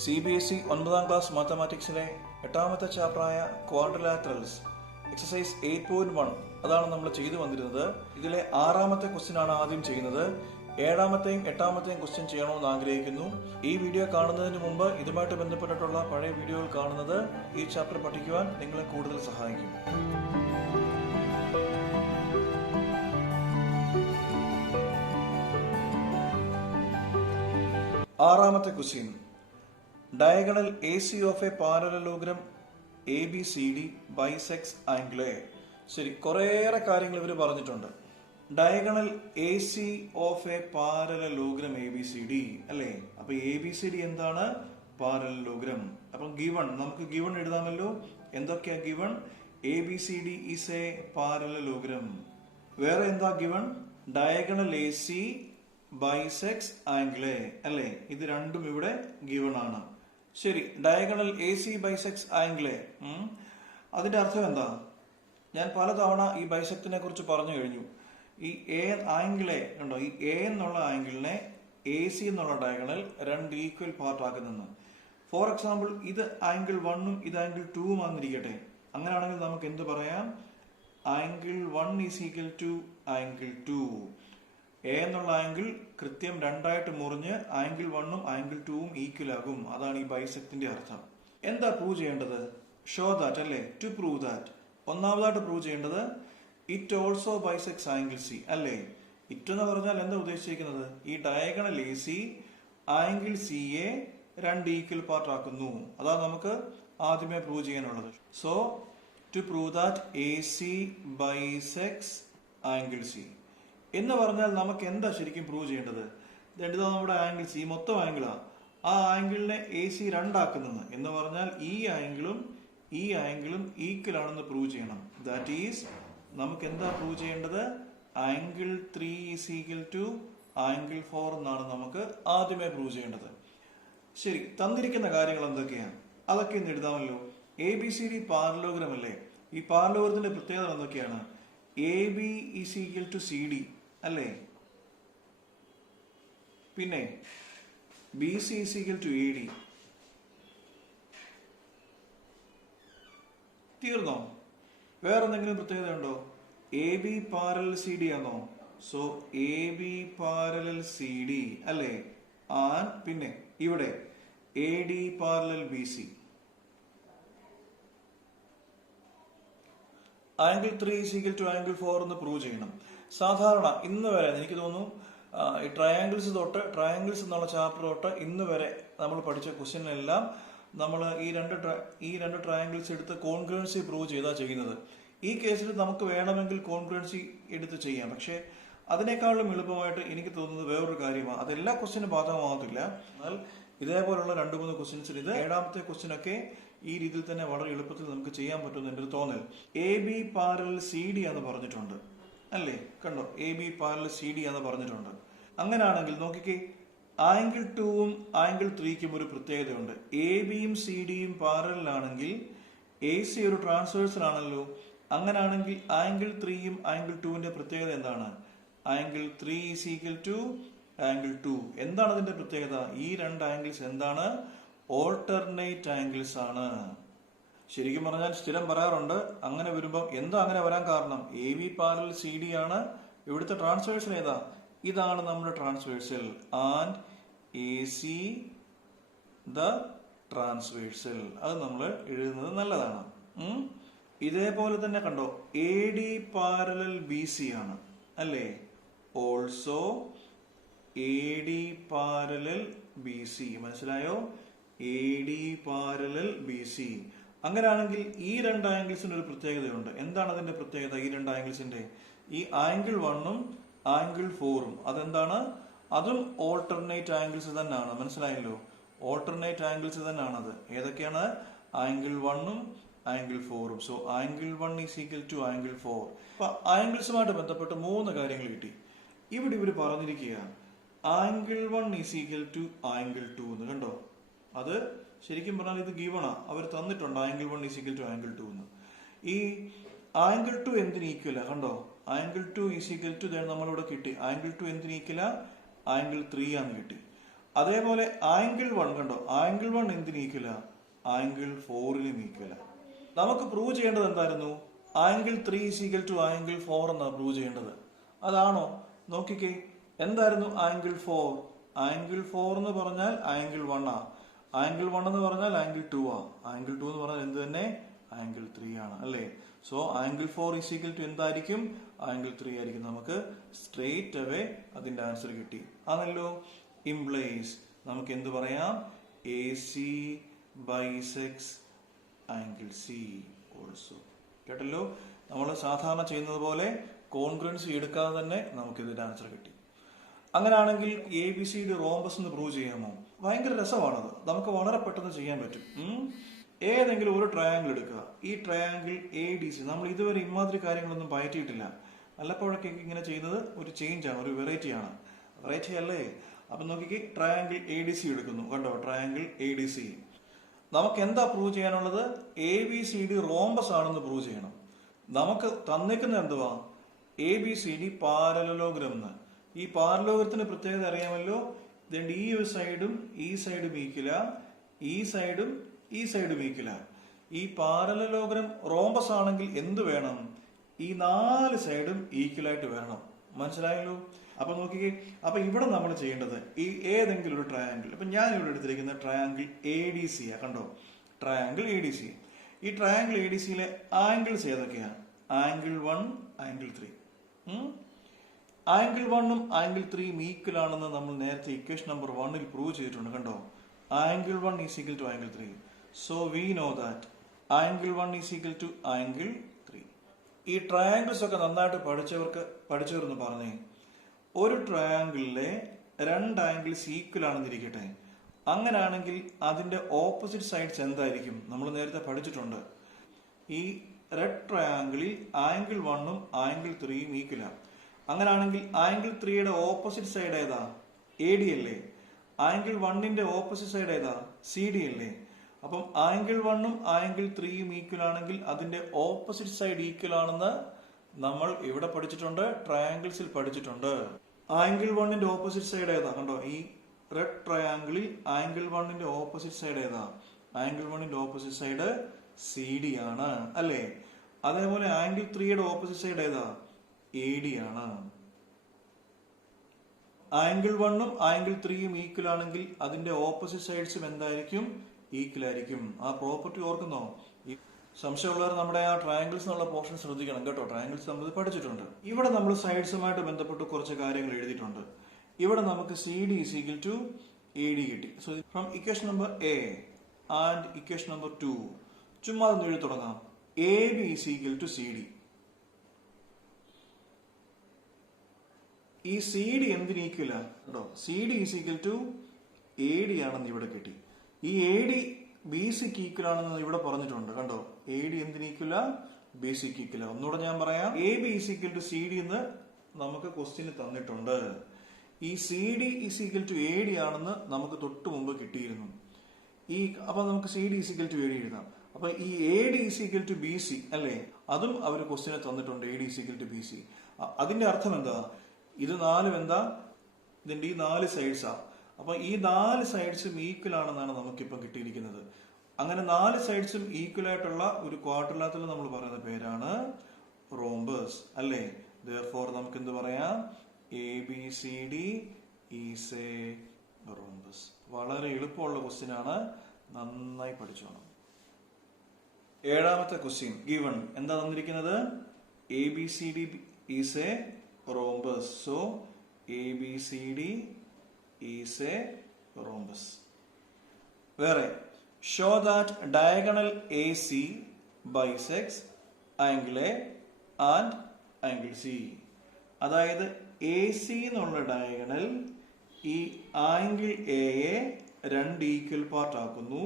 CBSE 9ാം class മാത്തമാറ്റിക്സിലെ 8ാമത്തെ ചാപ്റ്ററായ quadrilaterals exercise 8.1 അതാണ് നമ്മൾ ചെയ്തു വന്നിരുന്നത്. ഇതിലെ 6ാമത്തെ ക്വസ്റ്റ്യൻ ആണ് ആദ്യം ചെയ്യുന്നത്. 7ാമത്തെയും 8ാമത്തെയും ക്വസ്റ്റ്യൻ ചെയ്യണമെന്ന് ആഗ്രഹിക്കുന്നു. ഈ വീഡിയോ കാണുന്നതിന് മുമ്പ് ഇതുമായിട്ട് ബന്ധപ്പെട്ടിട്ടുള്ള പഴയ വീഡിയോകൾ കാണുന്നത് ഈ ചാപ്റ്റർ പഠിക്കുവാൻ നിങ്ങളെ കൂടുതൽ സഹായിക്കും. ആറാമത്തെ question, diagonal AC of a parallelogram ABCD bisects angle A. ശരി, കുറേയേറെ കാര്യങ്ങൾ ഇവർ പറഞ്ഞിട്ടുണ്ട്. Diagonal AC of A parallelogram ABCD അല്ലേ? അപ്പൊ ABCD എന്താണ്? പാരലലോഗ്രം. അപ്പം ഗിവൺ, നമുക്ക് ഗിവൺ എഴുതാമല്ലോ. എന്തൊക്കെയാ given? ABCD is A parallelogram. വേറെ എന്താ given? Diagonal AC bisects angle A അല്ലേ? ഇത് രണ്ടും ഇവിടെ ഗിവൺ ആണ്. ശരി, diagonal AC bisects angle A, അതിന്റെ അർത്ഥം എന്താ? ഞാൻ പലതവണ ഈ ബൈസെക്റ്റിനെ കുറിച്ച് പറഞ്ഞു കഴിഞ്ഞു. ഈ എ ആംഗിൾ എ ഉണ്ടോ, ഈ എ എന്നുള്ള ആംഗിളിനെ AC എന്നുള്ള ഡയഗണൽ രണ്ട് ഈക്വൽ പാർട്ട് ആക്കുന്നെന്ന്. ഫോർ എക്സാമ്പിൾ, ഇത് ആംഗിൾ 1ഉം ഇത് ആംഗിൾ 2ഉം ആണെന്നിരിക്കട്ടെ. അങ്ങനെയാണെങ്കിൽ നമുക്ക് എന്ത് പറയാം? Angle 1 is equal to angle 2. A എന്നുള്ള ആംഗിൾ കൃത്യം രണ്ടായിട്ട് മുറിഞ്ഞ് ആംഗിൾ 1ഉം ആംഗിൾ 2ഉം ഈക്വൽ ആകും. അതാണ് ഈ ബൈസെക്റ്റിന്റെ അർത്ഥം. എന്താ പ്രൂവ് ചെയ്യേണ്ടത്? ഷോ ദാറ്റ് അല്ലേ? To prove that. ഒന്നാമതായിട്ട് പ്രൂവ് ചെയ്യേണ്ടത് it also bisects angle C അല്ലേ? ഇറ്റ് എന്ന് പറഞ്ഞാൽ എന്താ ഉദ്ദേശിക്കുന്നത്? ഈ ഡയഗണൽ AC ആംഗിൾ CA രണ്ട് ഈക്വൽ പാർട്ട് ആക്കുന്നു. അതാണ് നമുക്ക് ആദ്യമേ പ്രൂവ് ചെയ്യാനുള്ളത്. So to prove that AC bisects angle C എന്ന് പറഞ്ഞാൽ നമുക്ക് എന്താ ശരിക്കും പ്രൂവ് ചെയ്യേണ്ടത്? ഇതാ നമ്മുടെ ആംഗിൾ സി മൊത്തം ആംഗിളാ. ആ ആംഗിളിനെ AC രണ്ടാക്കുന്നത് എന്ന് പറഞ്ഞാൽ ഈ ആംഗിളും ഈക്വൽ ആണെന്ന് പ്രൂവ് ചെയ്യണം. ദാറ്റ് ഈസ്, നമുക്ക് എന്താ പ്രൂവ് ചെയ്യേണ്ടത്? Angle 3 is equal to angle 4 എന്നാണ് നമുക്ക് ആദ്യമേ പ്രൂവ് ചെയ്യേണ്ടത്. ശരി, തന്നിരിക്കുന്ന കാര്യങ്ങൾ എന്തൊക്കെയാണ്? അതൊക്കെ ഇന്ന് എഴുതാമല്ലോ. ABCD പാരലോഗ്രം അല്ലേ? ഈ പാരലോഗ്രത്തിന്റെ പ്രത്യേകത എന്തൊക്കെയാണ്? AB is equal to CD അല്ലേ? പിന്നെ BC is equal to AD. തീർന്നോ? വേറെന്തെങ്കിലും പ്രത്യേകത ഉണ്ടോ? AB പാരലൽ CD ആണോ? സോ AB പാരലൽ CD അല്ലേ? പിന്നെ ഇവിടെ AD parallel BC. Angle 3 is equal to angle 4 എന്ന് പ്രൂവ് ചെയ്യണം. സാധാരണ ഇന്ന് വരെ എനിക്ക് തോന്നുന്നു ഈ ട്രയാങ്കിൾസ് എന്നുള്ള ചാപ്റ്റർ തൊട്ട് ഇന്ന് വരെ നമ്മൾ പഠിച്ച ക്വസ്റ്റ്യനിലെല്ലാം നമ്മൾ ഈ രണ്ട് ട്രയാങ്കിൾസ് എടുത്ത് കോൺഗ്രുവൻസി പ്രൂവ് ചെയ്താ ചെയ്യുന്നത്. ഈ കേസിൽ നമുക്ക് വേണമെങ്കിൽ കോൺഗ്രുവൻസി എടുത്ത് ചെയ്യാം. പക്ഷെ അതിനേക്കാളും എളുപ്പമായിട്ട് എനിക്ക് തോന്നുന്നത് വേറൊരു കാര്യമാണ്. അതെല്ലാ ക്വസ്റ്റ്യനും ബാധകമാകത്തില്ല. എന്നാൽ ഇതേപോലുള്ള 2-3 ക്വസ്റ്റ്യൻസിൽ ഇത് 7ാമത്തെ ക്വസ്റ്റ്യൻ ഒക്കെ ഈ രീതിയിൽ തന്നെ വളരെ എളുപ്പത്തിൽ നമുക്ക് ചെയ്യാൻ പറ്റുമെന്ന് എൻ്റെ ഒരു തോന്നൽ. AB പാരലൽ CD എന്ന് പറഞ്ഞിട്ടുണ്ട് അല്ലേ? കണ്ടോ, AB പാരലൽ CD എന്ന് പറഞ്ഞിട്ടുണ്ട്. അങ്ങനെയാണെങ്കിൽ നോക്കിക്കേ, ആംഗിൾ 2ഉം ആംഗിൾ 3ക്കും ഒരു പ്രത്യേകതയുണ്ട്. ABയും CDയും പാരലാണെങ്കിൽ AC ഒരു ട്രാൻസ്വേഴ്സൽ ആണല്ലോ. അങ്ങനെയാണെങ്കിൽ ആംഗിൾ 3യും ആംഗിൾ 2ന്റെ പ്രത്യേകത എന്താണ്? Angle 3 is equal to angle 2. എന്താണ് അതിന്റെ പ്രത്യേകത? ഈ രണ്ട് ആംഗിൾസ് എന്താണ്? ഓൾട്ടർനേറ്റ് ആംഗിൾസ് ആണ്. ശരിക്കും പറഞ്ഞാൽ സ്ഥിരം പറയാറുണ്ട്, അങ്ങനെ വരുമ്പോൾ എന്താ അങ്ങനെ വരാൻ കാരണം? AB പാരലൽ CD ആണ്. ഇവിടുത്തെ ട്രാൻസ്വേഴ്സൽ ഏതാ? ഇതാണ് നമ്മുടെ transversal. And AC the transversal. അത് നമ്മൾ എഴുതുന്നത് നല്ലതാണ്. ഇതേപോലെ തന്നെ കണ്ടോ, AD പാരലൽ BC ആണ് അല്ലേ? Also AD parallel BC. മനസ്സിലായോ? AD parallel BC. അങ്ങനെയാണെങ്കിൽ ഈ രണ്ട് ആംഗിൾസിന് ഒരു പ്രത്യേകതയുണ്ട്. എന്താണ് അതിന്റെ പ്രത്യേകത? ഈ രണ്ട് ആംഗിൾസിന്റെ ഈ ആംഗിൾ 1ഉം ആംഗിൾ 4ഉം അതെന്താണ്? അതും ഓൾട്ടർനേറ്റ് ആംഗിൾസ് തന്നെയാണ്. മനസ്സിലായല്ലോ? ഓൾട്ടർനേറ്റ് ആംഗിൾസ് തന്നെയാണ് അത്. ഏതൊക്കെയാണ്? ആംഗിൾ 1ഉം ആംഗിൾ 4ഉം. So angle 1 is equal to angle 4. അപ്പൊ ആംഗിൾസുമായിട്ട് ബന്ധപ്പെട്ട് 3 കാര്യങ്ങൾ കിട്ടി. ഇവിടെ ഇവർ പറഞ്ഞിരിക്കുക angle 1 is equal to angle 2 എന്ന്. കണ്ടോ? അത് ശരിക്കും പറഞ്ഞാൽ ഇത് ഗിവണാ. അവർ തന്നിട്ടുണ്ട് angle 1 is equal to angle 2 എന്ന്. ഈ ആംഗിൾ 2 എന്തിന് ഈക്വലാ? കണ്ടോ, ആംഗിൾ 2 ഈസ് ഈക്വൽ ടു നമ്മളിവിടെ കിട്ടി. ആംഗിൾ 2 എന്തിന് ഈക്വലാ? ആംഗിൾ 3 ആന്ന് കിട്ടി. അതേപോലെ ആംഗിൾ 1 കണ്ടോ, ആംഗിൾ 1 എന്തിന് ഈക്വല? ആംഗിൾ 4നും ഈക്വല. നമുക്ക് പ്രൂവ് ചെയ്യേണ്ടത് എന്തായിരുന്നു? Angle 3 is equal to angle 4 എന്നാ പ്രൂവ് ചെയ്യേണ്ടത്. അതാണോ? നോക്കിക്കേ, എന്തായിരുന്നു ആംഗിൾ 4? ആംഗിൾ 4 എന്ന് പറഞ്ഞാൽ ആംഗിൾ 1 ആ. ആംഗിൾ 1 എന്ന് പറഞ്ഞാൽ ആംഗിൾ 2 ആ. ആംഗിൾ 2 എന്ന് പറഞ്ഞാൽ എന്ത് തന്നെ? ആംഗിൾ 3 ആണ് അല്ലേ? So angle 4 is equal to എന്തായിരിക്കും? ആംഗിൾ 3 ആയിരിക്കും. നമുക്ക് സ്ട്രേറ്റ് അവേ അതിന്റെ ആൻസർ കിട്ടി ആണല്ലോ. ഇംപ്ലൈസ് നമുക്ക് എന്ത് പറയാം? AC bisects angle C also. കേട്ടല്ലോ? നമ്മൾ സാധാരണ ചെയ്യുന്നത് പോലെ കോൺഗ്രൻസി എടുക്കാതെ തന്നെ നമുക്ക് ഇതിന്റെ ആൻസർ കിട്ടി. അങ്ങനെയാണെങ്കിൽ ABCD റോംബസ് എന്ന് പ്രൂവ് ചെയ്യാമോ? ഭയങ്കര രസമാണത്. നമുക്ക് വളരെ പെട്ടെന്ന് ചെയ്യാൻ പറ്റും. ഏതെങ്കിലും ഒരു ട്രയാങ്കിൾ എടുക്കുക. ഈ ട്രയാങ്കിൾ ADC നമ്മൾ ഇതുവരെ ഇമാതിരി കാര്യങ്ങളൊന്നും പയറ്റിയിട്ടില്ല. വല്ലപ്പോഴൊക്കെ ഇങ്ങനെ ചെയ്യുന്നത് ഒരു ചേഞ്ച് ആണ്, ഒരു വെറൈറ്റി ആണ്. വെറൈറ്റി അല്ലേ? അപ്പൊ നോക്കിക്കേ, ട്രയാങ്കിൾ ADC എടുക്കുന്നു. കണ്ടോ, ട്രയാങ്കിൾ ADC. നമുക്ക് എന്താ പ്രൂവ് ചെയ്യാനുള്ളത്? ABCD റോംബസ് ആണെന്ന് പ്രൂവ് ചെയ്യണം. നമുക്ക് തന്നിക്കുന്ന എന്തുവാ? ABCD പാരലലോഗ്രാം എന്ന്. ഈ പാരലോഗ്രത്തിന് പ്രത്യേകത അറിയാമല്ലോ. ഇതിന്റെ ഈ ഒരു സൈഡും ഈ സൈഡും ഈക്വല, ഈ സൈഡും ഈ സൈഡും ഈക്വല. ഈ പാരലലോഗ്രാം റോംബസ് ആണെങ്കിൽ എന്ത് വേണം? ഈ 4 സൈഡും ഈക്വൽ ആയിട്ട് വരണം. മനസ്സിലായല്ലോ? അപ്പൊ നോക്കിക്കേ, അപ്പൊ ഇവിടെ നമ്മൾ ചെയ്യേണ്ടത് ഈ ഏതെങ്കിലും ഒരു ട്രയാങ്കിൾ, ഇപ്പൊ ഞാൻ ഇവിടെ എടുത്തിരിക്കുന്ന ട്രയാങ്കിൾ ADC ആ. കണ്ടോ, ട്രയാങ്കിൾ ADC. ഈ ട്രയാങ്കിൾ ADCയിലെ ആംഗിൾസ് ഏതൊക്കെയാ? Angle 1, angle 3. ആംഗിൾ 1ഉം ആംഗിൾ 3യും ഈക്വൽ ആണെന്ന് നമ്മൾ നേരത്തെ ഇക്വേഷൻ നമ്പർ 1ൽ പ്രൂവ് ചെയ്തിട്ടുണ്ട്. കണ്ടോ, angle 1 is equal to angle 3. So we know that angle 1 is equal to angle 3. ഈ ട്രയാങ്കിൾസ് ഒക്കെ നന്നായിട്ട് പഠിച്ചവരെന്ന് പറഞ്ഞേ, ഒരു ട്രയാങ്കിളിലെ 2 ആംഗിൾസ് ഈക്വൽ ആണെന്നിരിക്കട്ടെ. അങ്ങനെയാണെങ്കിൽ അതിന്റെ ഓപ്പോസിറ്റ് സൈഡ്സ് എന്തായിരിക്കും? നമ്മൾ നേരത്തെ പഠിച്ചിട്ടുണ്ട്. ഈ റെഡ് ട്രയാങ്കിളിൽ ആംഗിൾ 1ഉം ആംഗിൾ 3യും ഈക്വലാണ്. അങ്ങനെയാണെങ്കിൽ ആംഗിൾ 3യുടെ ഓപ്പോസിറ്റ് സൈഡ് ഏതാ? AD അല്ലേ? ആംഗിൾ 1ന്റെ ഓപ്പോസിറ്റ് സൈഡ് ഏതാ? CD അല്ലേ? അപ്പം ആംഗിൾ 1ഉം ആംഗിൾ 3യും ഈക്വൽ ആണെങ്കിൽ അതിന്റെ ഓപ്പോസിറ്റ് സൈഡ് ഈക്വൽ ആണെന്ന് നമ്മൾ ഇവിടെ പഠിച്ചിട്ടുണ്ട്, ട്രയാങ്കിൾസിൽ പഠിച്ചിട്ടുണ്ട്. ആംഗിൾ 1ന്റെ ഓപ്പോസിറ്റ് സൈഡ് ഏതാ? കണ്ടോ, ഈ റെഡ് ട്രയാങ്കിളിൽ ആംഗിൾ 1ന്റെ ഓപ്പോസിറ്റ് സൈഡ് ഏതാ? ആംഗിൾ 1ന്റെ ഓപ്പോസിറ്റ് സൈഡ് CD ആണ് അല്ലേ? അതേപോലെ ആംഗിൾ 3യുടെ ഓപ്പോസിറ്റ് സൈഡ് ഏതാ? AD ആണ്. ആംഗിൾ 1ഉം ആംഗിൾ 3യും ഈക്വൽ ആണെങ്കിൽ അതിന്റെ ഓപ്പോസിറ്റ് സൈഡ്സും എന്തായിരിക്കും? ഈക്വൽ ആയിരിക്കും. ആ പ്രോപ്പർട്ടി ഓർക്കുന്നോ? സംശയമുള്ളവർ നമ്മുടെ ആ ട്രയാങ്കിൾസ് എന്നുള്ള പോർഷൻ ശ്രദ്ധിക്കണം കേട്ടോ. ട്രയാങ്കിൾസ് നമ്മൾ പഠിച്ചിട്ടുണ്ട്. ഇവിടെ നമ്മൾ സൈഡ്സുമായിട്ട് ബന്ധപ്പെട്ട് കുറച്ച് കാര്യങ്ങൾ എഴുതിയിട്ടുണ്ട്. ഇവിടെ നമുക്ക് CD is equal to AD കിട്ടി. So from equation number A and equation number 2 ചുമ്മാ ഒന്ന് എഴുതി തുടങ്ങാം. AB is equal to CD. ഈ CD എന്തിന് ഈക്വല? കേട്ടോ, CD is equal to AD ആണെന്ന് ഇവിടെ കിട്ടി. ഈ AD BCക്ക് ഈക്വൽ ആണെന്ന് ഇവിടെ പറഞ്ഞിട്ടുണ്ട്. കണ്ടോ, AD എന്തിന് ഈക്വല? BCക്ക് ഈക്വല. ഒന്നുകൂടെ ഞാൻ പറയാം. AB is equal to CD എന്ന് നമുക്ക് ക്വസ്റ്റ്യന് തന്നിട്ടുണ്ട്. ഈ CD is equal to AD ആണെന്ന് നമുക്ക് തൊട്ട് മുമ്പ് കിട്ടിയിരുന്നു. അപ്പൊ നമുക്ക് CD is equal to AD എഴുതാം. അപ്പൊ ഈ AD is equal to BC അല്ലേ? അതും അവർ ക്വസ്റ്റ്യനെ തന്നിട്ടുണ്ട്. AD is equal to BC. അതിന്റെ അർത്ഥം എന്താ? ഇത് 4 എന്താ? ഇതിന്റെ ഈ 4 സൈഡ്സാ. അപ്പൊ ഈ 4 സൈഡ്സും ഈക്വൽ ആണെന്നാണ് നമുക്കിപ്പം കിട്ടിയിരിക്കുന്നത്. അങ്ങനെ 4 സൈഡ്സും ഈക്വൽ ആയിട്ടുള്ള ഒരു ക്വാഡ്രിലാറ്ററൽ നമ്മൾ പറയുന്ന പേരാണ് റോംബസ് അല്ലേ? therefore നമുക്ക് എന്ത് പറയാം? ABCD is a rhombus. വളരെ എളുപ്പമുള്ള ക്വസ്റ്റ്യൻ ആണ്, നന്നായി പഠിച്ചോണം. 7ാമത്തെ ക്വസ്റ്റ്യൻ ഗിവൺ എന്താ തന്നിരിക്കുന്നത്? ABCD is a rhombus. So ABCD is a rhombus. വേറെ show that diagonal AC bisects angle A and angle C. അതായത് AC എന്നുള്ള ഡയഗണൽ ഈ ആംഗിൾ എയെ 2 ഈക്വൽ പാർട്ട് ആക്കുന്നു.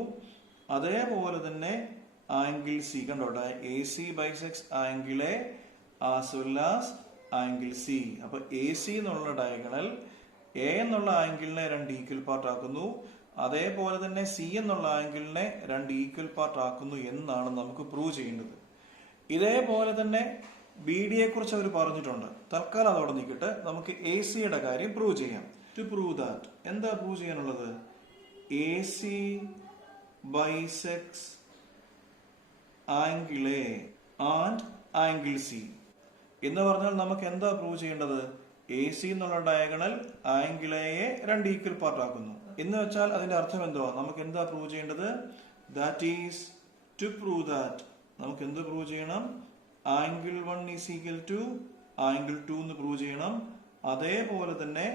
അതേപോലെ തന്നെ ആംഗിൾ C കണ്ടോ, AC bisects angle A as well as angle C. അപ്പൊ AC എന്നുള്ള ഡയഗണൽ A എന്നുള്ള ആംഗിളിനെ 2 ഈക്വൽ പാർട്ട് ആക്കുന്നു. അതേപോലെ തന്നെ C എന്നുള്ള ആംഗിളിനെ 2 ഈക്വൽ പാർട്ട് ആക്കുന്നു എന്നാണ് നമുക്ക് പ്രൂവ് ചെയ്യേണ്ടത്. ഇതേപോലെ തന്നെ BD യെ കുറിച്ച് അവർ പറഞ്ഞിട്ടുണ്ട്. തൽക്കാലം അതോടെ നിൽക്കട്ടെ, നമുക്ക് AC യുടെ കാര്യം പ്രൂവ് ചെയ്യാം. ടു പ്രൂവ് ദാറ്റ് എന്താ പ്രൂവ് ചെയ്യാനുള്ളത്? AC bisects angle A and angle C എന്ന് പറഞ്ഞാൽ നമുക്ക് എന്താ പ്രൂവ് ചെയ്യേണ്ടത്? AC എന്നുള്ള ഡയഗണൽ ആംഗിൾ എയെ 2 ഈക്വൽ പാർട്ട് ആക്കുന്നു എന്ന് വെച്ചാൽ അതിന്റെ അർത്ഥം എന്തുവാ? നമുക്ക് എന്താ പ്രൂവ് ചെയ്യേണ്ടത്? That is to prove that നമുക്ക് എന്ത് പ്രൂവ് ചെയ്യണം? Angle 1 is equal to angle 2 എന്ന് പ്രൂവ് ചെയ്യണം. അതേപോലെ തന്നെ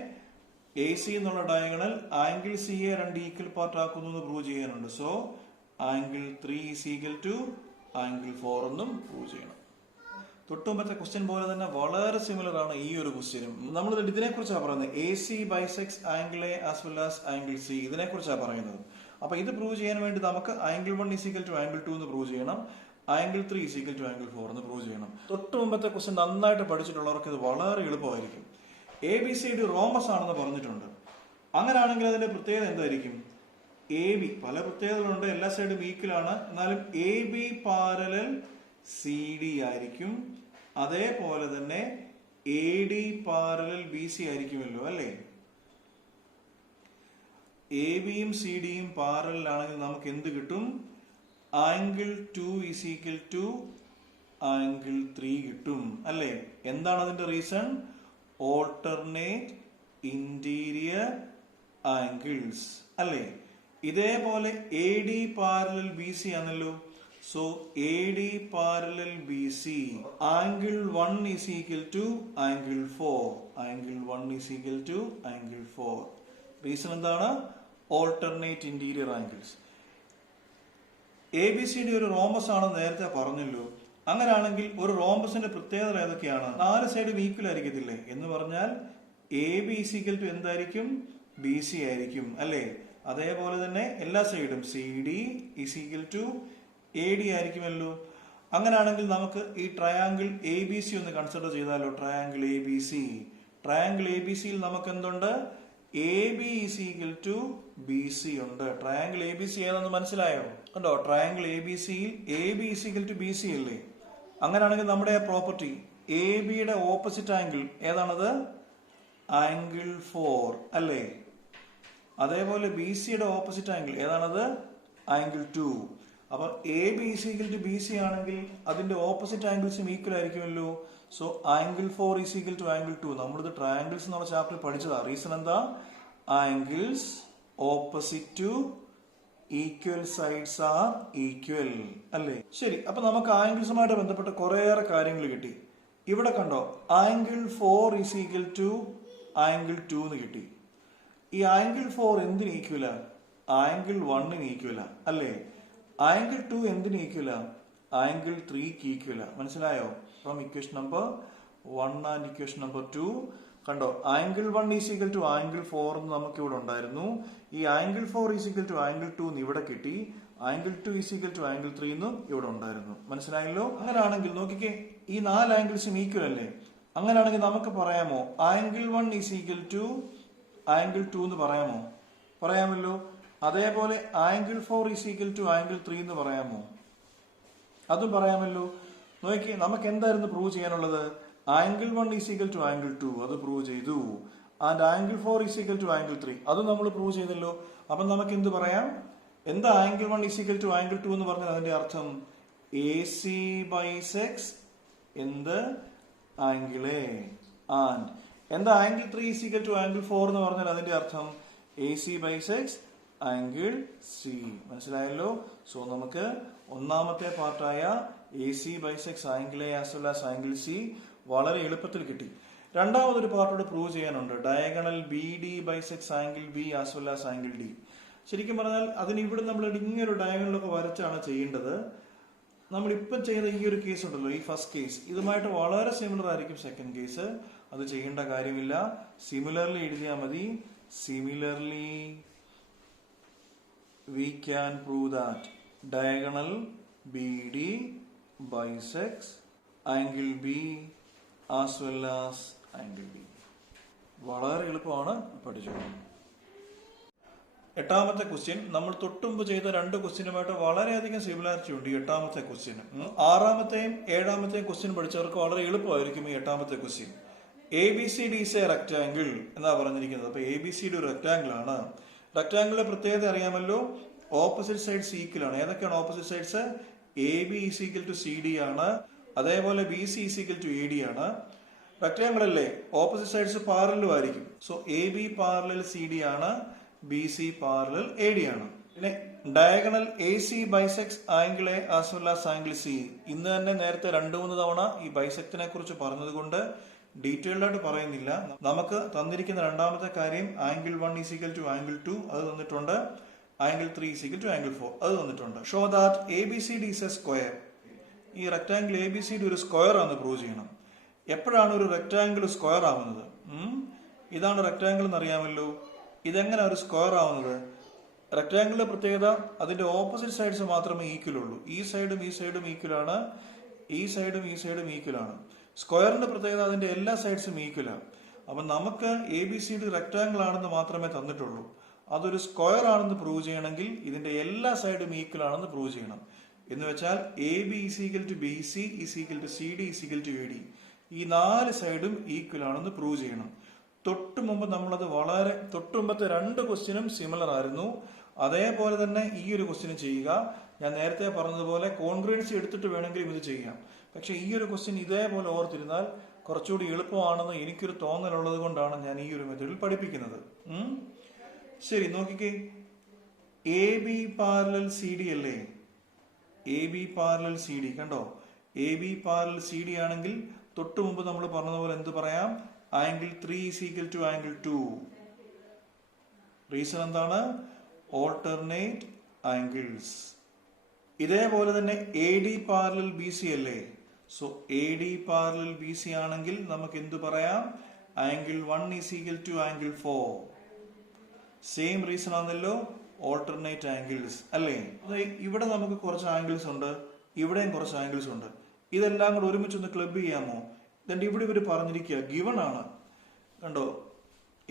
AC എന്നുള്ള ഡയഗണൽ ആംഗിൾ C യെ 2 ഈക്വൽ പാർട്ട് ആക്കുന്നു എന്ന് പ്രൂവ് ചെയ്യാനുണ്ട്. So angle 3 is equal to angle 4 എന്നും പ്രൂവ് ചെയ്യണം. തൊട്ടുമുമ്പത്തെ ക്വസ്റ്റ്യൻ പോലെ തന്നെ വളരെ സിമിലർ ആണ് ഈ ഒരു ക്വസ്റ്റ്യനും. നമ്മൾ ഇതിനെ കുറിച്ചാണ് പറയുന്നത്. AC bisects angle A as well as angle C ഇതിനെ കുറിച്ചാണ് പറയുന്നത്. അപ്പൊ ഇത് പ്രൂവ് ചെയ്യാൻ വേണ്ടി നമുക്ക് angle 1 is equal to angle 2 എന്ന് പ്രൂവ് ചെയ്യണം. Angle 3 is equal to angle 4 എന്ന് പ്രൂവ് ചെയ്യണം. തൊട്ട് മുമ്പത്തെ ക്വസ്റ്റ്യൻ നന്നായിട്ട് പഠിച്ചിട്ടുള്ളവർക്ക് ഇത് വളരെ എളുപ്പമായിരിക്കും. ABCD റോംബസ് ആണെന്ന് പറഞ്ഞിട്ടുണ്ട്. അങ്ങനെയാണെങ്കിൽ അതിന്റെ പ്രത്യേകത എന്തായിരിക്കും? AB പല പ്രത്യേകതകളുണ്ട്. എല്ലാ സൈഡും ഈക്വൽ ആണ്. എന്നാലും AB പാരലൽ CD ആയിരിക്കും. അതേപോലെ തന്നെ AD പാരലൽ BC ആയിരിക്കുമല്ലോ അല്ലേ? ABയും CDയും പാരലൽ ആണെങ്കിൽ നമുക്ക് എന്ത് കിട്ടും? Angle 2 is equal to angle 3 കിട്ടും അല്ലേ? എന്താണ് അതിന്റെ റീസൺ? ഓൾട്ടർനേറ്റ് ഇന്റീരിയർ ആംഗിൾസ് അല്ലേ? ഇതേപോലെ AD പാരലൽ BC ആണല്ലോ. So AD parallel BC angle 1 is equal to angle 4 angle 1 is equal to angle 4. Reason എന്താണ്? Alternate interior angles. ABCD ഒരു rhombus ആണെന്ന് നേരത്തെ പറഞ്ഞല്ലോ. അങ്ങനെയാണെങ്കിൽ ഒരു റോംബസിന്റെ പ്രത്യേകത ഏതൊക്കെയാണ്? 4 സൈഡും ഈക്വൽ ആയിരിക്കത്തില്ലേ? എന്ന് പറഞ്ഞാൽ AB ഈസ് ഈക്വൽ ടു എന്തായിരിക്കും? BC ആയിരിക്കും അല്ലേ? അതേപോലെ തന്നെ എല്ലാ സൈഡും CD is equal to AD ആയിരിക്കുമല്ലോ. അങ്ങനെയാണെങ്കിൽ നമുക്ക് ഈ ട്രയാങ്കിൾ ABC ഒന്ന് കൺസിഡർ ചെയ്താലോ? Triangle ABC. ട്രയാങ്കിൾ ABCയിൽ നമുക്ക് എന്തുണ്ട്? AB is equal to BC ഉണ്ട്. ട്രയാങ്കിൾ ABC ഏതെന്ന് മനസ്സിലായോ? കണ്ടോ? ട്രയാങ്കിൾ ABCയിൽ AB is equal to BC അല്ലേ? അങ്ങനെയാണെങ്കിൽ നമ്മുടെ പ്രോപ്പർട്ടി ABയുടെ ഓപ്പോസിറ്റ് ആംഗിൾ ഏതാണത്? ആംഗിൾ 4 അല്ലേ? അതേപോലെ BCയുടെ ഓപ്പോസിറ്റ് ആംഗിൾ ഏതാണത്? ആംഗിൾ 2. അപ്പൊ AB is equal to BC ആണെങ്കിൽ അതിന്റെ ഓപ്പോസിറ്റ് ആംഗിൾസും ഈക്വൽ ആയിരിക്കുമല്ലോ. So angle 4 is equal to angle 2. നമ്മളിത് ട്രയാംഗിൾസ് എന്നുള്ള ചാപ്റ്റർ പഠിച്ചതാ. റീസൺ എന്താ? Angles opposite to equal sides are equal അല്ലേ? ശരി, അപ്പൊ നമുക്ക് ആംഗിൾസുമായിട്ട് ബന്ധപ്പെട്ട കുറേയേറെ കാര്യങ്ങൾ കിട്ടി. ഇവിടെ കണ്ടോ? Angle 4 is equal to angle 2 എന്ന് കിട്ടി. ഈ ആംഗിൾ 4 എന്തിന് ഈക്വല? ആംഗിൾ 1 ഈക്വല അല്ലേ? ആംഗിൾ 2 എന്തിന് ഈക്വല? ആംഗിൾ 3 ഈക്വല. മനസ്സിലായോ? From equation number 1 and equation number 2 കണ്ടോ? Angle 1 is equal to angle 4 എന്ന് നമുക്ക് ഇവിടെ ഉണ്ടായിരുന്നു. ഈ angle 4 is equal to angle 2 എന്ന് ഇവിടെ കിട്ടി. Angle 2 is equal to angle 3 എന്നും ഇവിടെ ഉണ്ടായിരുന്നു. മനസ്സിലായല്ലോ? അങ്ങനെയാണെങ്കിൽ നോക്കിക്കേ, ഈ 4 ആംഗിൾസും ഈക്വൽ അല്ലേ? അങ്ങനെയാണെങ്കിൽ നമുക്ക് പറയാമോ angle 1 is equal to angle 2 എന്ന് പറയാമോ? പറയാമല്ലോ. അതേപോലെ angle 4 is equal to angle 3 എന്ന് പറയാമോ? അതും പറയാമല്ലോ. നോക്കി, നമുക്ക് എന്തായിരുന്നു പ്രൂവ് ചെയ്യാനുള്ളത്? Angle 1 is equal to angle 2 അത് പ്രൂവ് ചെയ്തു. And angle 4 is equal to angle 3 അതും നമ്മൾ പ്രൂവ് ചെയ്തല്ലോ. അപ്പൊ നമുക്ക് എന്ത് പറയാം? എന്താ angle 1 is equal to angle 2 എന്ന് പറഞ്ഞാൽ അതിന്റെ അർത്ഥം AC bisects എന്ത്? Angle A. ആൻഡ് എന്താ angle 3 is equal to angle 4 എന്ന് പറഞ്ഞാൽ അതിന്റെ അർത്ഥം AC bisects ആംഗിൾ C. മനസ്സിലായല്ലോ? സോ നമുക്ക് ഒന്നാമത്തെ പാർട്ടായ AC bisects angle A as well as angle C വളരെ എളുപ്പത്തിൽ കിട്ടി. രണ്ടാമതൊരു പാർട്ടോട് പ്രൂവ് ചെയ്യാനുണ്ട്. Diagonal BD bisects angle B as well as angle D. ശരിക്കും പറഞ്ഞാൽ അതിന് ഇവിടെ നമ്മൾ ഇങ്ങനെ ഒരു ഡയഗണലൊക്കെ വരച്ചാണ് ചെയ്യേണ്ടത്. നമ്മളിപ്പം ചെയ്ത ഈ ഒരു കേസ് ഉണ്ടല്ലോ, ഈ ഫസ്റ്റ് കേസ്, ഇതുമായിട്ട് വളരെ സിമിലർ ആയിരിക്കും സെക്കൻഡ് കേസ്. അത് ചെയ്യേണ്ട കാര്യമില്ല. സിമിലർലി എഴുതിയാൽ മതി. Similarly we can prove that diagonal BD bisects angle B as well as angle B. വളരെ എളുപ്പമാണ്, പഠിച്ചോളൂ. എട്ടാമത്തെ ക്വസ്റ്റ്യൻ നമ്മൾ തൊട്ടുമുമ്പ് ചെയ്ത 2 ക്വസ്റ്റ്യനുമായിട്ട് വളരെയധികം സിമിലാരിറ്റി ഉണ്ട് ഈ എട്ടാമത്തെ ക്വസ്റ്റ്യൻ. 6ാമത്തെയും 7ാമത്തെയും ക്വസ്റ്റ്യൻ പഠിച്ചവർക്ക് വളരെ എളുപ്പമായിരിക്കും ഈ 8ാമത്തെ question. A B C D is a rectangle എന്നാ പറഞ്ഞിരിക്കുന്നത്. അപ്പൊ എ ബി സി ഡി ഒരു റെക്ടാങ്കിൾ ആണ്. റെക്ടാങ്കിളിന്റെ പ്രത്യേകത അറിയാമല്ലോ, ഓപ്പോസിറ്റ് സൈഡ്സ് ഈക്വൽ ആണ്. ഏതൊക്കെയാണ് opposite sides? A B is equal to C D ആണ്, അതേപോലെ B C is equal to A D ആണ്. റെക്ടാങ്കിൾ അല്ലേ, ഓപ്പോസിറ്റ് സൈഡ്സ് പാരലലും ആയിരിക്കും. So A B parallel C D ആണ്, B C parallel A D ആണ്. പിന്നെ diagonal A C bisects angle A as well as angle C. ഇന്ന് തന്നെ നേരത്തെ 2-3 തവണ ഈ ബൈസെക്റ്റിനെ കുറിച്ച് പറഞ്ഞത് കൊണ്ട് ഡീറ്റെയിൽഡ് ആയിട്ട് പറയുന്നില്ല. നമുക്ക് തന്നിരിക്കുന്ന രണ്ടാമത്തെ കാര്യം angle 1 is equal to angle 2 അത് തന്നിട്ടുണ്ട്, angle 3 is equal to angle 4 അത് തന്നിട്ടുണ്ട്. Show that A B C D is a square. ഈ rectangle A B C D ഒരു സ്ക്വയർ ആണെന്ന് പ്രൂവ് ചെയ്യണം. എപ്പോഴാണ് ഒരു റെക്ടാങ്കിൾ സ്ക്വയർ ആവുന്നത്? ഇതാണ് റെക്ടാങ്കിൾ എന്ന് അറിയാമല്ലോ. ഇതെങ്ങനെ ഒരു സ്ക്വയർ ആവുന്നത്? റെക്ടാങ്കിളിന്റെ പ്രത്യേകത അതിന്റെ ഓപ്പോസിറ്റ് സൈഡ്സ് മാത്രമേ ഈക്വൽ ഉള്ളൂ. ഈ സൈഡും ഈ സൈഡും ഈക്വൽ ആണ്, ഈ സൈഡും ഈ സൈഡും ഈക്വൽ ആണ്. സ്ക്വയറിന്റെ പ്രത്യേകത അതിന്റെ എല്ലാ സൈഡ്സും ഈക്വൽ ആണ്. അപ്പൊ നമുക്ക് A B C D rectangle ആണെന്ന് മാത്രമേ തന്നിട്ടുള്ളൂ. അതൊരു സ്ക്വയർ ആണെന്ന് പ്രൂവ് ചെയ്യണമെങ്കിൽ ഇതിന്റെ എല്ലാ സൈഡും ഈക്വൽ ആണെന്ന് പ്രൂവ് ചെയ്യണം. എന്ന് വെച്ചാൽ A B is equal to B C is equal to C D is equal to A D. ഈ 4 സൈഡും ഈക്വൽ ആണെന്ന് പ്രൂവ് ചെയ്യണം. തൊട്ട് മുമ്പത്തെ 2 ക്വസ്റ്റ്യനും സിമിലർ ആയിരുന്നു. അതേപോലെ തന്നെ ഈ ഒരു ക്വസ്റ്റ്യനും ചെയ്യുക. ഞാൻ നേരത്തെ പറഞ്ഞതുപോലെ കോൺഗ്രുവൻസി എടുത്തിട്ട് വേണമെങ്കിലും ഇത് ചെയ്യാം. പക്ഷെ ഈ ഒരു ക്വസ്റ്റ്യൻ ഇതേപോലെ ഓർത്തിരുന്നാൽ കുറച്ചുകൂടി എളുപ്പമാണെന്ന് എനിക്കൊരു തോന്നലുള്ളത് കൊണ്ടാണ് ഞാൻ ഈ ഒരു മെത്തേഡിൽ പഠിപ്പിക്കുന്നത്. ശരി, നോക്കിക്കേ. A B parallel C D അല്ലേ? A B parallel C D കണ്ടോ? A B parallel C D ആണെങ്കിൽ തൊട്ട് മുമ്പ് നമ്മൾ പറഞ്ഞതുപോലെ എന്ത് പറയാം? Angle 3 is equal to angle 2. Reason എന്താണ്? Alternate angles. ഇതേപോലെ തന്നെ A D parallel B C അല്ലേ? So A D parallel B C ആണെങ്കിൽ നമുക്ക് എന്ത് പറയാം? Angle 1 is equal to angle 4. Same reason ആണല്ലോ, ഓൾട്ടർനേറ്റ് ആംഗിൾസ് അല്ലേ? ഇവിടെ നമുക്ക് കുറച്ച് ആംഗിൾസ് ഉണ്ട്, ഇവിടെയും കുറച്ച് ആംഗിൾസ് ഉണ്ട്. ഇതെല്ലാം കൂടെ ഒരുമിച്ചൊന്ന് ക്ലബ് ചെയ്യാമോ? എന്നിട്ട് ഇവിടെ ഇവർ പറഞ്ഞിരിക്കുക ഗിവൺ ആണ് കണ്ടോ,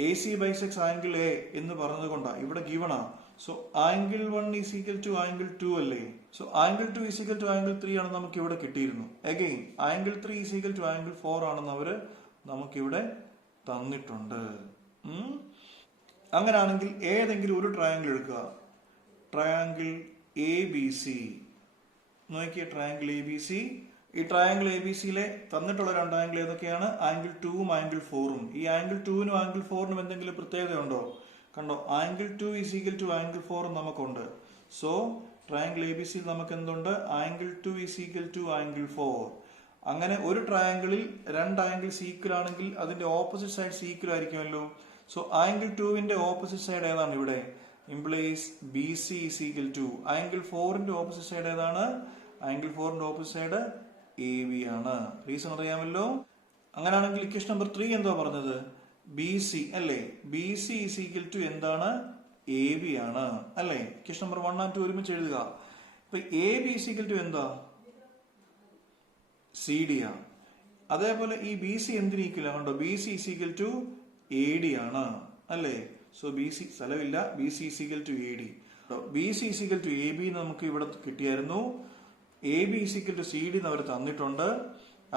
A C bisects angle A എന്ന് പറഞ്ഞത് കൊണ്ടാ ഇവിടെ ഗിവൺ ആണ്. So angle 1 is equal to angle 2 അല്ലേ? So angle 2 is equal to angle 3 ആണ് നമുക്ക് ഇവിടെ കിട്ടിയിരുന്നു. Again angle 3 is equal to angle 4 ആണെന്ന് അവര് നമുക്കിവിടെ തന്നിട്ടുണ്ട്. അങ്ങനെയാണെങ്കിൽ ഏതെങ്കിലും ഒരു ട്രയാങ്കിൾ എടുക്കുക. ട്രയാങ്കിൾ എ ബി സി നോക്കിയ ട്രയാങ്കിൾ എ ബി സി. ഈ ട്രയാങ്കിൾ എ ബി സിയിലെ തന്നിട്ടുള്ള 2 ആംഗിൾ ഏതൊക്കെയാണ്? ആംഗിൾ 2ഉം ആംഗിൾ 4ഉം. ഈ ആംഗിൾ 2നും ആംഗിൾ 4നും എന്തെങ്കിലും പ്രത്യേകത ഉണ്ടോ? കണ്ടോ, angle 2 is equal to angle 4 നമുക്കുണ്ട്. സോ ട്രയാങ്കിൾ എ ബി സിയിൽ നമുക്ക് എന്തുണ്ട്? Angle 2 is equal to angle 4. അങ്ങനെ ഒരു ട്രയാങ്കിളിൽ 2 ആംഗിൾസ് ഈക്വൽ ആണെങ്കിൽ അതിന്റെ ഓപ്പോസിറ്റ് സൈഡ്സ് ഈക്വൽ ആയിരിക്കുമല്ലോ. സോ ആംഗിൾ 2വിന്റെ ഓപ്പോസിറ്റ് സൈഡ് ഏതാണ് ഇവിടെ? Implies B C is equal to. Angle 4ന്റെ ഓപ്പോസിറ്റ് സൈഡ് ഏതാണ്? ആംഗിൾ 4ന്റെ ഓപ്പോസിറ്റ് സൈഡ് എ ബി ആണ്. റീസൺ അറിയാമല്ലോ. അങ്ങനെയാണെങ്കിൽ ഇക്വേഷൻ നമ്പർ 3 എന്താ പറഞ്ഞത്? ബി സി അല്ലേ? B C is equal to എന്താണ്? എ ബി ആണ് അല്ലേ? ഇക്വേഷൻ നമ്പർ 1 and 2 ഒരുമിച്ച് എഴുതുക. ഇപ്പൊ A B is equal to എന്താ? സി ഡി ആണ്. അതേപോലെ ഈ ബി സി എന്തിന് ഈക്വൽ ആണ്? B C is equal to A D ആണ് അല്ലേ? സോ ബി സി സ്ഥലമില്ല, B C is equal to A D. B C is equal to A B നമുക്ക് ഇവിടെ കിട്ടിയായിരുന്നു. A B is equal to C D അവർ തന്നിട്ടുണ്ട്.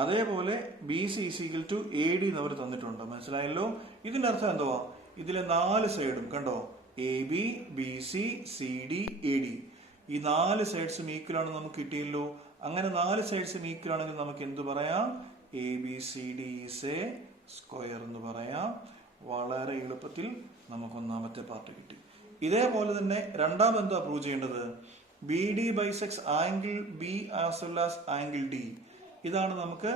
അതേപോലെ B C is equal to A D അവർ തന്നിട്ടുണ്ട്. മനസ്സിലായല്ലോ? ഇതിന്റെ അർത്ഥം എന്തുവാ? ഇതിലെ 4 സൈഡും കണ്ടോ, A B, B C, C D, A D, ഈ 4 സൈഡ്സും ഈക്വൽ ആണ് നമുക്ക് കിട്ടിയല്ലോ. അങ്ങനെ 4 സൈഡ്സും ഈക്വൽ ആണെങ്കിൽ നമുക്ക് എന്ത് പറയാം? A B C D is A square എന്ന് പറയാം. വളരെ എളുപ്പത്തിൽ നമുക്ക് ഒന്നാമത്തെ പാർട്ട് കിട്ടി. ഇതേപോലെ തന്നെ രണ്ടാമത് എന്താ പ്രൂവ് ചെയ്യേണ്ടത്? B D bisects angle B as well as angle D. ഇതാണ് നമുക്ക്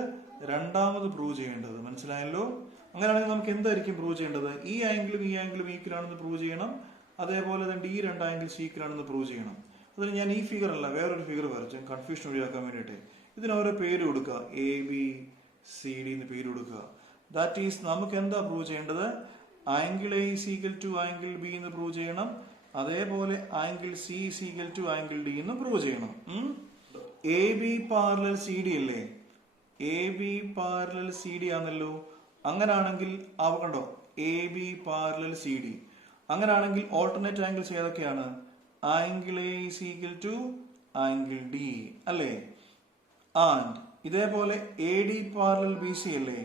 രണ്ടാമത് പ്രൂവ് ചെയ്യേണ്ടത്. മനസ്സിലായല്ലോ? അങ്ങനെയാണെങ്കിൽ നമുക്ക് എന്തായിരിക്കും പ്രൂവ് ചെയ്യേണ്ടത്? ഈ ആംഗിളും ഈ ആംഗിളും ഈക്വൽ ആണെന്ന് പ്രൂവ് ചെയ്യണം. അതേപോലെ തന്നെ ഈ 2 ആംഗിൾസ് ഈക്വൽ ആണെന്ന് പ്രൂവ് ചെയ്യണം. അതിന് ഞാൻ ഈ ഫിഗർ അല്ല വേറൊരു ഫിഗർ വരച്ചു കൺഫ്യൂഷൻ ഒഴിവാക്കാൻ വേണ്ടിയിട്ട്. ഇതിന് ഓരോ പേര് കൊടുക്കുക, എ ബി സി ഡി എന്ന് പേര് കൊടുക്കുക. ദാറ്റ് ഈസ് നമുക്ക് എന്താ പ്രൂവ് ചെയ്യേണ്ടത്? Angle A is equal to angle B എന്ന് പ്രൂവ് ചെയ്യണം. അതേപോലെ angle C is equal to angle D എന്ന് പ്രൂവ് ചെയ്യണം. A B parallel C D അല്ലേ? A B parallel C D ആണല്ലോ. അങ്ങനാണെങ്കിൽ കണ്ടോ, A B parallel C D. അങ്ങനാണെങ്കിൽ ഓൾട്ടർനേറ്റ് ആംഗിൾസ് ഏതൊക്കെയാണ്? Angle A is equal to angle D അല്ലേ? And ഇതേപോലെ A D parallel B C അല്ലേ?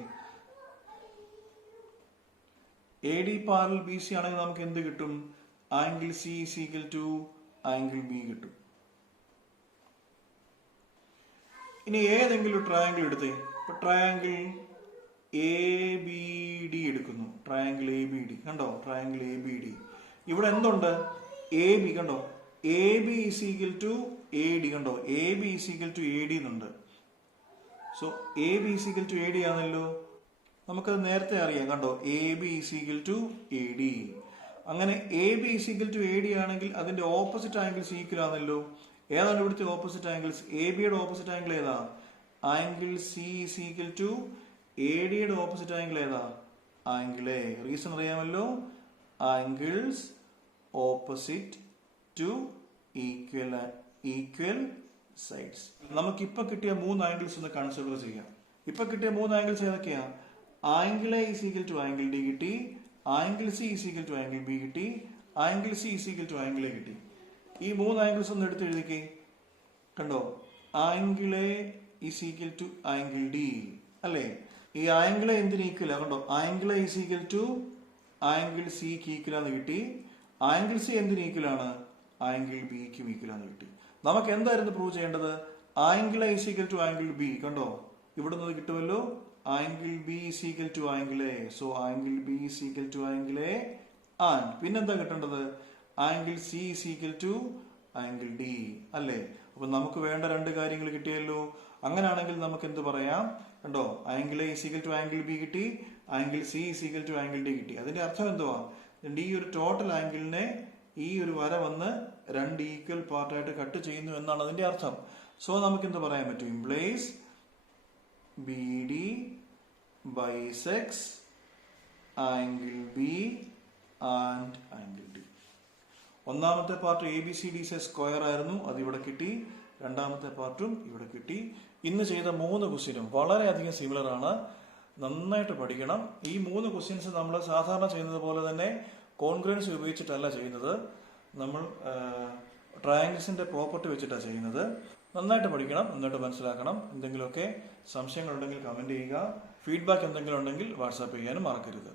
A D parallel B C ആണെങ്കിൽ നമുക്ക് എന്ത് കിട്ടും? Angle C is equal to angle B കിട്ടും. ഇനി ഏതെങ്കിലും ട്രയാങ്കിൾ എടുത്തേ. ഇപ്പൊ ട്രയാങ്കിൾ എ ബി ഡി എടുക്കുന്നു. ട്രയാങ്കിൾ എ ബി ഡി കണ്ടോ? ട്രയാങ്കിൾ എ ബി ഡി ഇവിടെ എന്തുണ്ട്? എ ബി കണ്ടോ? A B is equal to A D കണ്ടോ? A B is equal to A D എന്നുണ്ട്. So A B is equal to A D ആണല്ലോ. നമുക്കത് നേരത്തെ അറിയാം കണ്ടോ? A B is equal to A D. അങ്ങനെ A B is equal to A D ആണെങ്കിൽ അതിന്റെ ഓപ്പോസിറ്റ് ആംഗിൾസ് ഈക്വൽ ആണല്ലോ. ഏതാണ് ഇവിടുത്തെ ഓപ്പോസിറ്റ് ആംഗിൾസ്? എ ബിയുടെ ഓപ്പോസിറ്റ് ആംഗിൾ ഏതാ? Angle C is equal to A ഡിയുടെ ഓപ്പോസിറ്റ് ആംഗിൾ ഏതാ? Angle A. റീസൺ അറിയാമല്ലോ. Angles opposite to equal sides. നമുക്ക് ഇപ്പൊ കിട്ടിയ 3 ആംഗിൾസ് ഒന്ന് കൺസിഡർ ചെയ്യാം. ഇപ്പൊ കിട്ടിയ 3 ആംഗിൾസ് ഏതൊക്കെയാ? Angle A is equal to angle D കിട്ടി, angle C is equal to angle B കിട്ടി, angle C is equal to angle A കിട്ടി. ഈ 3 ആംഗിൾസ് ഒന്ന് എടുത്ത് എഴുതിക്കേ. കണ്ടോ? Angle A is equal to angle D അല്ലേ? ഈ ആംഗിൾ എ എന്തിന് ഈക്വൽ ആ? കണ്ടോ? Angle A is equal to angle സിക്ക് ഈക്വൽ ആണെന്ന് കിട്ടി. ആംഗിൾ സി എന്തിന് ഈക്വൽ ആണ്? ആംഗിൾ ബിക്കും ഈക്വൽ ആണെന്ന് കിട്ടി. നമുക്ക് എന്തായിരുന്നു പ്രൂവ് ചെയ്യേണ്ടത്? Angle A is equal to angle B. കണ്ടോ? ഇവിടുന്ന് കിട്ടുമല്ലോ. Angle B is equal to angle A. So angle B is equal to angle A. And പിന്നെന്താ കിട്ടേണ്ടത്? Angle C is equal to angle D അല്ലേ? അപ്പൊ നമുക്ക് വേണ്ട 2 കാര്യങ്ങൾ കിട്ടിയല്ലോ. അങ്ങനെയാണെങ്കിൽ നമുക്ക് എന്ത് പറയാം? കണ്ടോ? Angle A is equal to angle B കിട്ടി, angle C is equal to angle D കിട്ടി. അതിന്റെ അർത്ഥം എന്തുവാ? ഈ ഒരു ടോട്ടൽ ആംഗിളിനെ ഈ ഒരു വര വന്ന് 2 ഈക്വൽ പാർട്ടായിട്ട് കട്ട് ചെയ്യുന്നു എന്നാണ് അതിന്റെ അർത്ഥം. സോ നമുക്ക് എന്ത് പറയാൻ പറ്റും? Implies B D bisects angle B and angle D. ഒന്നാമത്തെ part A B C D square ആയിരുന്നു, അത് ഇവിടെ കിട്ടി. രണ്ടാമത്തെ പാർട്ടും ഇവിടെ കിട്ടി. ഇന്ന് ചെയ്ത 3 ക്വസ്റ്റ്യനും വളരെയധികം സിമിലർ ആണ്. നന്നായിട്ട് പഠിക്കണം. ഈ 3 ക്വസ്റ്റ്യൻസ് നമ്മൾ സാധാരണ ചെയ്യുന്നത് പോലെ തന്നെ കോൺഗ്രൻസ് ഉപയോഗിച്ചിട്ടല്ല ചെയ്യുന്നത്. നമ്മൾ ട്രയാങ്കിൾസിന്റെ പ്രോപ്പർട്ടി വെച്ചിട്ടാണ് ചെയ്യുന്നത്. നന്നായിട്ട് പഠിക്കണം, നന്നായിട്ട് മനസ്സിലാക്കണം. എന്തെങ്കിലുമൊക്കെ സംശയങ്ങളുണ്ടെങ്കിൽ കമന്റ് ചെയ്യുക. ഫീഡ്ബാക്ക് എന്തെങ്കിലും ഉണ്ടെങ്കിൽ വാട്സാപ്പ് ചെയ്യാനും മറക്കരുത്.